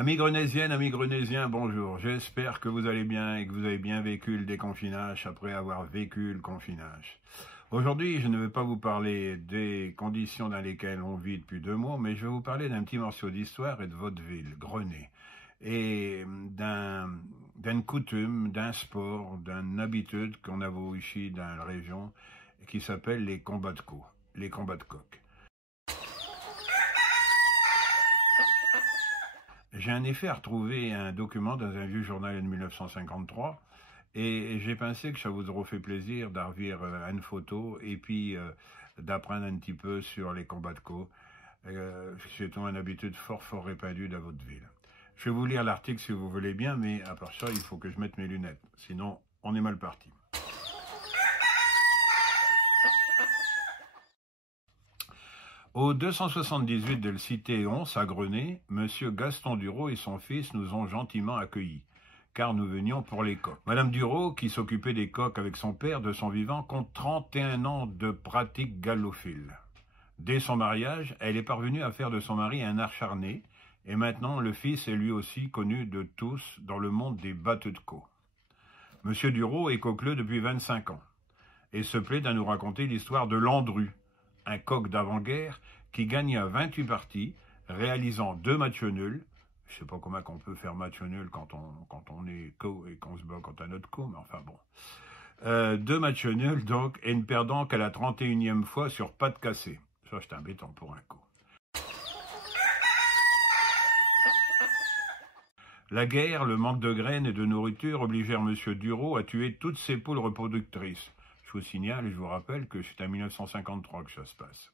Amis grenésiennes, amis grenésiens, bonjour. J'espère que vous allez bien et que vous avez bien vécu le déconfinage après avoir vécu le confinage. Aujourd'hui, je ne vais pas vous parler des conditions dans lesquelles on vit depuis 2 mois, mais je vais vous parler d'un petit morceau d'histoire et de votre ville, Grenée, et d'une coutume, d'un sport, d'une habitude qu'on a ici dans la région qui s'appelle les combats de coq. Les combats de coq. J'ai en effet retrouvé un document dans un vieux journal de 1953 et j'ai pensé que ça vous aurait fait plaisir d'en revoir une photo et puis d'apprendre un petit peu sur les combats de coq. C'est une habitude fort répandue dans votre ville. Je vais vous lire l'article si vous voulez bien, mais à part ça, il faut que je mette mes lunettes. Sinon, on est mal parti. Au 278 de la cité 11 à Grenée, M. Gaston Dureau et son fils nous ont gentiment accueillis, car nous venions pour les coqs. Madame Dureau, qui s'occupait des coqs avec son père de son vivant, compte 31 ans de pratique gallophile. Dès son mariage, elle est parvenue à faire de son mari un acharné, et maintenant le fils est lui aussi connu de tous dans le monde des batteux de coqs. M. Dureau est coqueleux depuis 25 ans, et se plaît à nous raconter l'histoire de Landru, un coq d'avant-guerre qui gagna 28 parties, réalisant 2 matchs nuls. Je ne sais pas comment on peut faire match nul quand on est co et qu'on se bat contre un autre co, mais enfin bon. 2 matchs nuls donc, et ne perdant qu'à la 31e fois sur pattes cassées. Ça, c'est embêtant pour un co. La guerre, le manque de graines et de nourriture obligèrent M. Dureau à tuer toutes ses poules reproductrices. Je vous signale et je vous rappelle que c'est en 1953 que ça se passe.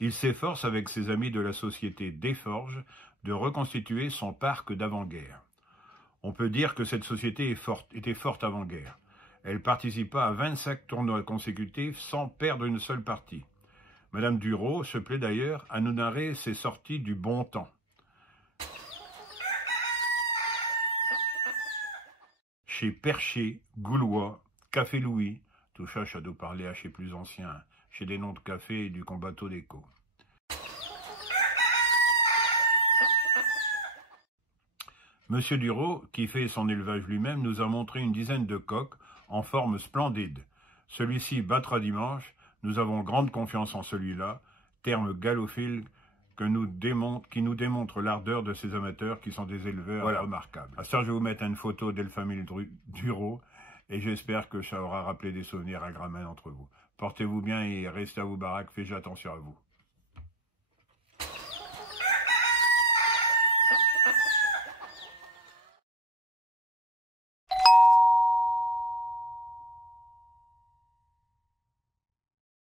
Il s'efforce avec ses amis de la société Desforges de reconstituer son parc d'avant-guerre. On peut dire que cette société était forte avant-guerre. Elle participa à 25 tournois consécutifs sans perdre une seule partie. Madame Dureau se plaît d'ailleurs à nous narrer ses sorties du bon temps. Chez Percher, Goulois, Café Louis, tout ça doit parler à chez plus anciens, chez des noms de café et du combatto d'écho. Monsieur Dureau, qui fait son élevage lui-même, nous a montré une dizaine de coqs en forme splendide. Celui-ci battra dimanche, nous avons grande confiance en celui-là, terme gallophile qui nous démontre l'ardeur de ces amateurs qui sont des éleveurs remarquables. À ça, je vais vous mettre une photo de la famille Dureau et j'espère que ça aura rappelé des souvenirs agréables entre vous. Portez-vous bien et restez à vos baraques, faites attention à vous.